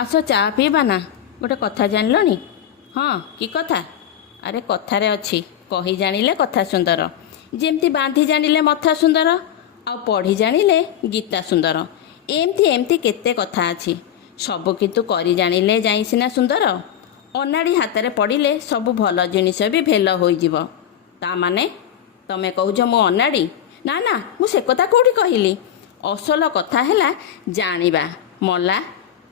ଆସ ଚା ପିଇବା ନା। ଗୋଟେ କଥା ଜାଣିଲଣି? ହଁ, କି କଥା? ଆରେ କଥାରେ ଅଛି, କହି ଜାଣିଲେ କଥା ସୁନ୍ଦର। ଯେମିତି ବାନ୍ଧି ଜାଣିଲେ ମଥା ସୁନ୍ଦର, ଆଉ ପଢ଼ି ଜାଣିଲେ ଗୀତା ସୁନ୍ଦର। ଏମିତି ଏମିତି କେତେ କଥା ଅଛି। ସବୁ କିନ୍ତୁ କରି ଜାଣିଲେ ଯାଇ ସିନା ସୁନ୍ଦର। ଅନାଡ଼ି ହାତରେ ପଡ଼ିଲେ ସବୁ ଭଲ ଜିନିଷ ବି ଭେଲ ହୋଇଯିବ। ତା ମାନେ ତମେ କହୁଛ ମୁଁ ଅନାଡ଼ି? ନା ନା, ମୁଁ ସେ କଥା କେଉଁଠି କହିଲି। ଅସଲ କଥା ହେଲା ଜାଣିବା। ମଲା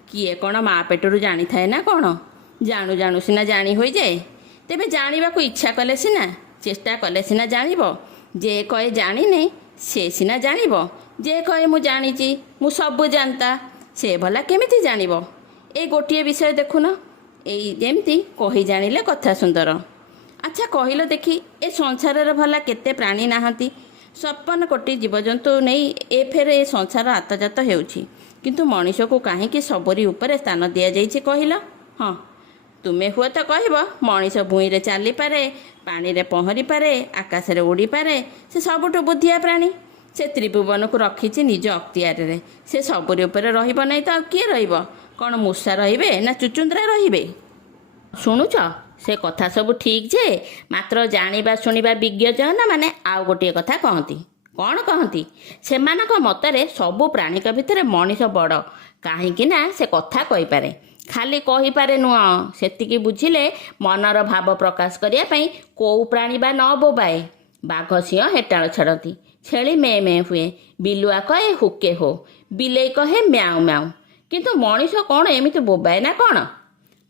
କିଏ କ'ଣ ମା ପେଟରୁ ଜାଣିଥାଏ ନା କ'ଣ? ଜାଣୁ ଜାଣୁ ସିନା ଜାଣି ହୋଇଯାଏ। ତେବେ ଜାଣିବାକୁ ଇଚ୍ଛା କଲେ ସିନା, ଚେଷ୍ଟା କଲେ ସିନା ଜାଣିବ। ଯେ କହେ ଜାଣିନି ସେ ସିନା ଜାଣିବ। ଯେ କହେ ମୁଁ ଜାଣିଛି, ମୁଁ ସବୁ ଜାଣିତା, ସେ ଭଲା କେମିତି ଜାଣିବ? ଏଇ ଗୋଟିଏ ବିଷୟ ଦେଖୁନ, ଏଇ ଯେମିତି କହି ଜାଣିଲେ କଥା ସୁନ୍ଦର। ଆଚ୍ଛା କହିଲ ଦେଖି, ଏ ସଂସାରରେ ଭଲା କେତେ ପ୍ରାଣୀ ନାହାନ୍ତି? 56 କୋଟି ଜୀବଜନ୍ତୁ ନେଇ ଫେର ଏ ସଂସାର ଆତଜାତ ହେଉଛି। କିନ୍ତୁ ମଣିଷକୁ କାହିଁକି ସବୁରି ଉପରେ ସ୍ଥାନ ଦିଆଯାଇଛି କହିଲ? ହଁ, ତୁମେ ହୁଏତ କହିବ ମଣିଷ ଭୂଇଁରେ ଚାଲିପାରେ, ପାଣିରେ ପହଁରିପାରେ, ଆକାଶରେ ଉଡ଼ିପାରେ, ସେ ସବୁଠୁ ବୁଦ୍ଧିଆ ପ୍ରାଣୀ। ସେ ତ୍ରିଭୁବନକୁ ରଖିଛି ନିଜ ଅକ୍ତିଆରରେ। ସେ ସବୁରି ଉପରେ ରହିବ ନାହିଁ ତ ଆଉ କିଏ ରହିବ? କ'ଣ ମୂଷା ରହିବେ ନା ଚୁଚୁନ୍ଦ୍ରା ରହିବେ? ଶୁଣୁଛ, ସେ କଥା ସବୁ ଠିକ୍ ଯେ ମାତ୍ର ଜାଣିବା ଶୁଣିବା ବିଜ୍ଞଜନ ମାନେ ଆଉ ଗୋଟିଏ କଥା କହନ୍ତି। କ'ଣ କହନ୍ତି? ସେମାନଙ୍କ ମତରେ ସବୁ ପ୍ରାଣୀଙ୍କ ଭିତରେ ମଣିଷ ବଡ଼, କାହିଁକି ନା ସେ କଥା କହିପାରେ। ଖାଲି କହିପାରେ ନୁହଁ, ସେତିକି ବୁଝିଲେ ମନର ଭାବ ପ୍ରକାଶ କରିବା ପାଇଁ କେଉଁ ପ୍ରାଣୀ ବା ନ ବୋବାଏ। ବାଘ ସିଂହ ହେଟାଳ ଛାଡ଼ନ୍ତି, ଛେଳି ମେ ମେ ହୁଏ, ବିଲୁଆ କହେ ହୁକେ ହୋ, ବିଲେଇ କହେ ମ୍ୟାଉ ମ୍ୟାଉ। କିନ୍ତୁ ମଣିଷ କ'ଣ ଏମିତି ବୋବାଏ ନା କ'ଣ?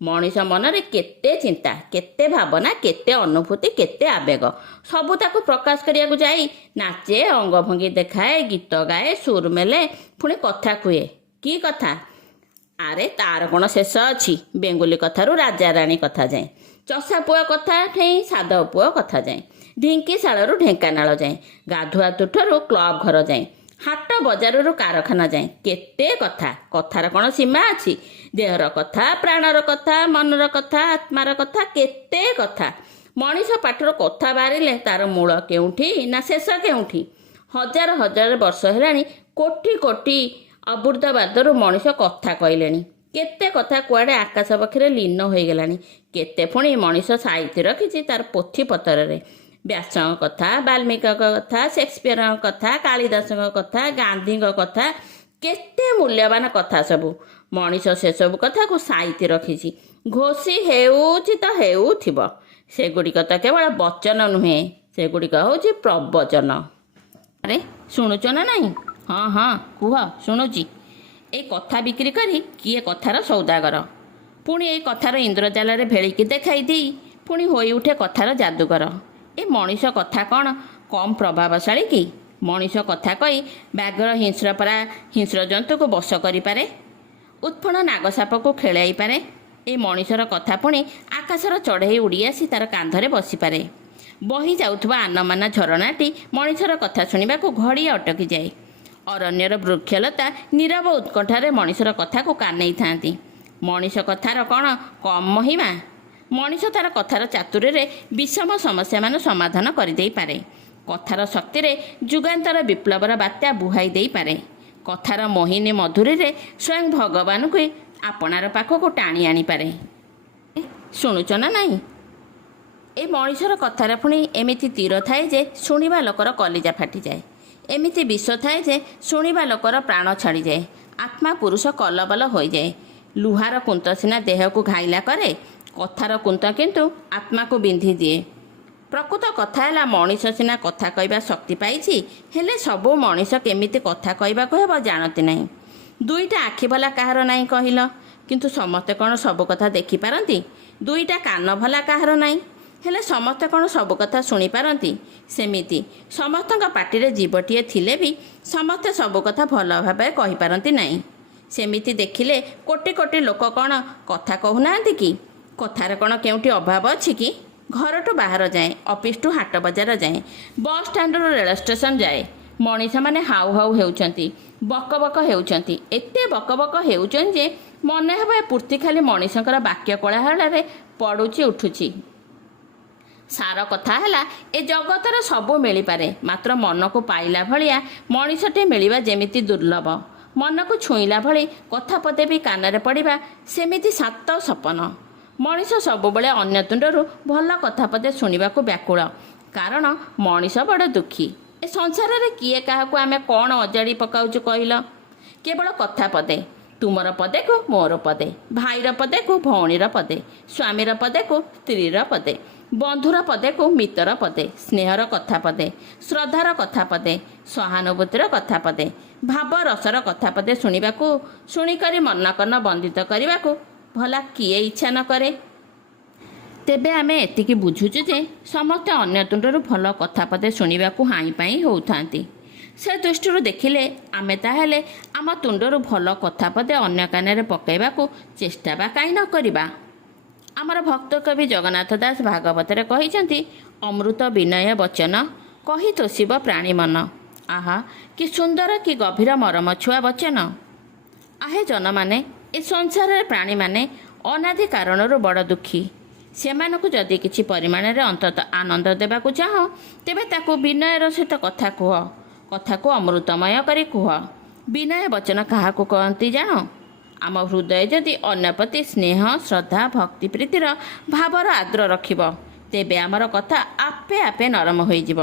ମଣିଷ ମନରେ କେତେ ଚିନ୍ତା, କେତେ ଭାବନା, କେତେ ଅନୁଭୂତି, କେତେ ଆବେଗ। ସବୁ ତାକୁ ପ୍ରକାଶ କରିବାକୁ ଯାଇ ନାଚେ, ଅଙ୍ଗଭଙ୍ଗୀ ଦେଖାଏ, ଗୀତ ଗାଏ, ସୁର ମେଲେ, ପୁଣି କଥା କୁହେ। କି କଥା? ଆରେ ତାର କ'ଣ ଶେଷ ଅଛି? ବେଙ୍ଗୁଲି କଥାରୁ ରାଜାରାଣୀ କଥା ଯାଏଁ, ଚଷା ପୁଅ କଥା ଠେଇଁ ସାଧବ ପୁଅ କଥା ଯାଏଁ, ଢିଙ୍କିଶାଳରୁ ଢେଙ୍କାନାଳ ଯାଏଁ, ଗାଧୁଆ ତୁଠରୁ କ୍ଲବ ଘର ଯାଏଁ, ହାଟ ବଜାରରୁ କାରଖାନା ଯାଏଁ, କେତେ କଥା। କଥାର କ'ଣ ସୀମା ଅଛି? ଦେହର କଥା, ପ୍ରାଣର କଥା, ମନର କଥା, ଆତ୍ମାର କଥା, କେତେ କଥା। ମଣିଷ ପାଟିରୁ କଥା ବାହାରିଲେ ତାର ମୂଳ କେଉଁଠି ନା ଶେଷ କେଉଁଠି? ହଜାର ହଜାର ବର୍ଷ ହେଲାଣି କୋଟି କୋଟି ଅବୁର୍ଦ୍ଧବାଦରୁ ମଣିଷ କଥା କହିଲେଣି। କେତେ କଥା କୁଆଡ଼େ ଆକାଶ ପକ୍ଷରେ ଲୀନ ହୋଇଗଲାଣି। କେତେ ପୁଣି ମଣିଷ ସାଇତି ରଖିଛି ତାର ପୋଥିପତ୍ରରେ। ବ୍ୟାସଙ୍କ କଥା, ବାଲ୍ମୀକିଙ୍କ କଥା, ସେକ୍ସପିୟରଙ୍କ କଥା, କାଳିଦାସଙ୍କ କଥା, ଗାନ୍ଧୀଙ୍କ କଥା, କେତେ ମୂଲ୍ୟବାନ କଥା ସବୁ। ମଣିଷ ସେସବୁ କଥାକୁ ସାଇତି ରଖିଛି। ଘୋଷି ହେଉଛି ତ ହେଉଥିବ। ସେଗୁଡ଼ିକ ତ କେବଳ ବଚନ ନୁହେଁ, ସେଗୁଡ଼ିକ ହେଉଛି ପ୍ରବଚନ। ଆରେ ଶୁଣୁଛ ନା ନାହିଁ? ହଁ ହଁ କୁହ, ଶୁଣୁଛି। ଏଇ କଥା ବିକ୍ରି କରି କିଏ କଥାର ସୌଦାଗର। ପୁଣି ଏଇ କଥାର ଇନ୍ଦ୍ରଜାଲରେ ଭେଳିକି ଦେଖାଇ ଦେଇ ପୁଣି ହୋଇ ଉଠେ କଥାର ଯାଦୁଗର। ଏ ମଣିଷ କଥା କ'ଣ କମ୍ ପ୍ରଭାବଶାଳୀ କି? ମଣିଷ କଥା କହି ବ୍ୟାଘ୍ର ହିଂସ୍ର ଜନ୍ତୁକୁ ବଶ କରିପାରେ, ଉତ୍ଫୁଣ ନାଗସାପକୁ ଖେଳାଇ ପାରେ। ଏ ମଣିଷର କଥା ପୁଣି ଆକାଶର ଚଢ଼େଇ ଉଡ଼ି ଆସି ତାର କାନ୍ଧରେ ବସିପାରେ। ବହି ଯାଉଥିବା ଆନମାନା ଝରଣାଟି ମଣିଷର କଥା ଶୁଣିବାକୁ ଘଡ଼ିଏ ଅଟକିଯାଏ। ଅରଣ୍ୟର ବୃକ୍ଷଲତା ନୀରବ ଉତ୍କଣ୍ଠାରେ ମଣିଷର କଥାକୁ କାନେଇଥାନ୍ତି। ମଣିଷ କଥାର କ'ଣ କମ୍ ମହିମା? ମଣିଷ ତାର କଥାର ଚାତୁରୀରେ ବିଷମ ସମସ୍ୟାମାନ ସମାଧାନ କରିଦେଇପାରେ। କଥାର ଶକ୍ତିରେ ଯୁଗାନ୍ତର ବିପ୍ଳବର ବାତ୍ୟା ବୁହାଇ ଦେଇପାରେ। କଥାର ମୋହିନୀ ମଧୁରୀରେ ସ୍ୱୟଂ ଭଗବାନଙ୍କୁ ଆପଣାର ପାଖକୁ ଟାଣି ଆଣିପାରେ। ଶୁଣୁଛ ନା ନାହିଁ? ଏ ମଣିଷର କଥାରେ ପୁଣି ଏମିତି ତୀର ଥାଏ ଯେ ଶୁଣିବା ଲୋକର କଲିଜା ଫାଟିଯାଏ। ଏମିତି ବିଷ ଥାଏ ଯେ ଶୁଣିବା ଲୋକର ପ୍ରାଣ ଛାଡ଼ିଯାଏ। ଆତ୍ମା ପୁରୁଷ କଲବଲ ହୋଇଯାଏ। ଲୁହାର କୁନ୍ତ ସିନା ଦେହକୁ ଘାଇଲା କରେ, କଥାର କୁନ୍ତ କିନ୍ତୁ ଆତ୍ମାକୁ ବିନ୍ଧି ଦିଏ। ପ୍ରକୃତ କଥା ହେଲା ମଣିଷ ସିନା କଥା କହିବା ଶକ୍ତି ପାଇଛି, ହେଲେ ସବୁ ମଣିଷ କେମିତି କଥା କହିବାକୁ ହେବ ଜାଣନ୍ତି ନାହିଁ। ଦୁଇଟା ଆଖି ଭଲା କାହାର ନାହିଁ କହିଲ? କିନ୍ତୁ ସମସ୍ତେ କ'ଣ ସବୁ କଥା ଦେଖିପାରନ୍ତି? ଦୁଇଟା କାନ ଭଲା କାହାର ନାହିଁ? ହେଲେ ସମସ୍ତେ କ'ଣ ସବୁ କଥା ଶୁଣିପାରନ୍ତି? ସେମିତି ସମସ୍ତଙ୍କ ପାଟିରେ ଜୀବଟିଏ ଥିଲେ ବି ସମସ୍ତେ ସବୁ କଥା ଭଲ ଭାବରେ କହିପାରନ୍ତି ନାହିଁ। ସେମିତି ଦେଖିଲେ କୋଟି କୋଟି ଲୋକ କ'ଣ କଥା କହୁନାହାନ୍ତି କି? କଥାରେ କ'ଣ କେଉଁଠି ଅଭାବ ଅଛି କି? ଘରଠୁ ବାହାର ଯାଏଁ, ଅଫିସଠୁ ହାଟ ବଜାର ଯାଏଁ, ବସ୍ ଷ୍ଟାଣ୍ଡରୁ ରେଳ ଷ୍ଟେସନ ଯାଏ, ମଣିଷମାନେ ହାଉ ହାଉ ହେଉଛନ୍ତି, ବକ ବକ ହେଉଛନ୍ତି। ଏତେ ବକ ବକ ହେଉଛନ୍ତି ଯେ ମନେ ହେବ ଏ ପୂର୍ତ୍ତି ଖାଲି ମଣିଷଙ୍କର ବାକ୍ୟ କୋଳାହଳରେ ପଡ଼ୁଛି ଉଠୁଛି। ସାର କଥା ହେଲା ଏ ଜଗତର ସବୁ ମିଳିପାରେ, ମାତ୍ର ମନକୁ ପାଇଲା ଭଳିଆ ମଣିଷଟେ ମିଳିବା ଯେମିତି ଦୁର୍ଲଭ। ମନକୁ ଛୁଇଁଲା ଭଳି କଥା ପଦେ ବି କାନରେ ପଡ଼ିବା ସେମିତି ସାତ ସପନ। ମଣିଷ ସବୁବେଳେ ଅନ୍ୟ ତୁଣ୍ଡରୁ ଭଲ କଥା ପଦେ ଶୁଣିବାକୁ ବ୍ୟାକୁଳ। କାରଣ ମଣିଷ ବଡ଼ ଦୁଃଖୀ। ଏ ସଂସାରରେ କିଏ କାହାକୁ ଆମେ କ'ଣ ଅଜାଡ଼ି ପକାଉଛୁ କହିଲ? କେବଳ କଥା ପଦେ, ତୁମର ପଦେକୁ ମୋର ପଦେ, ଭାଇର ପଦେକୁ ଭଉଣୀର ପଦେ, ସ୍ୱାମୀର ପଦେକୁ ସ୍ତ୍ରୀର ପଦେ, ବନ୍ଧୁର ପଦେକୁ ମିତ୍ରର ପଦେ, ସ୍ନେହର କଥା ପଦେ, ଶ୍ରଦ୍ଧାର କଥା ପଦେ, ସହାନୁଭୂତିର କଥା ପଦେ, ଭାବ ରସର କଥା ପଦେ ଶୁଣିବାକୁ, ଶୁଣିକରି ମନକର୍ଣ୍ଣ ବନ୍ଦିତ କରିବାକୁ ଭଲା କିଏ ଇଚ୍ଛା ନ କରେ? ତେବେ ଆମେ ଏତିକି ବୁଝୁଛୁ ଯେ ସମସ୍ତେ ଅନ୍ୟ ତୁଣ୍ଡରୁ ଭଲ କଥା ପଦେ ଶୁଣିବାକୁ ହାଇଁ ପାଇଁ ହେଉଥାନ୍ତି। ସେ ଦୃଷ୍ଟିରୁ ଦେଖିଲେ ଆମେ ତାହେଲେ ଆମ ତୁଣ୍ଡରୁ ଭଲ କଥା ପଦେ ଅନ୍ୟ କାନରେ ପକାଇବାକୁ ଚେଷ୍ଟା ବା କାହିଁ ନ କରିବା? ଆମର ଭକ୍ତ କବି ଜଗନ୍ନାଥ ଦାସ ଭାଗବତରେ କହିଛନ୍ତି, ଅମୃତ ବିନୟ ବଚନ କହି ତୋଷିବ ପ୍ରାଣୀ ମନ। ଆହା କି ସୁନ୍ଦର କି ଗଭୀର ମରମ ଛୁଆ ବଚନ। ଆହେ ଜନମାନେ, ଏ ସଂସାରରେ ପ୍ରାଣୀମାନେ ଅନାଦି କାରଣରୁ ବଡ଼ ଦୁଃଖୀ। ସେମାନଙ୍କୁ ଯଦି କିଛି ପରିମାଣରେ ଅନ୍ତତଃ ଆନନ୍ଦ ଦେବାକୁ ଚାହଁ, ତେବେ ତାକୁ ବିନୟର ସହିତ କଥା କୁହ, କଥାକୁ ଅମୃତମୟ କରି କୁହ। ବିନୟ ବଚନ କାହାକୁ କହନ୍ତି ଜାଣ? ଆମ ହୃଦୟ ଯଦି ଅନ୍ୟ ପ୍ରତି ସ୍ନେହ, ଶ୍ରଦ୍ଧା, ଭକ୍ତି ପ୍ରୀତିର ଭାବର ଆଦ୍ର ରଖିବ, ତେବେ ଆମର କଥା ଆପେ ଆପେ ନରମ ହୋଇଯିବ,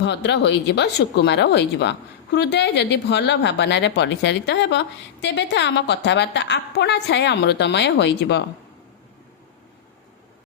ଭଦ୍ର ହୋଇଯିବ, ସୁକୁମାର ହୋଇଯିବ। ହୃଦୟ ଯଦି ଭଲ ଭାବନାରେ ପରିଚାଳିତ ହେବ, ତେବେ ତ ଆମ କଥାବାର୍ତ୍ତା ଆପଣା ଛାଏ ଅମୃତମୟ ହୋଇଯିବ।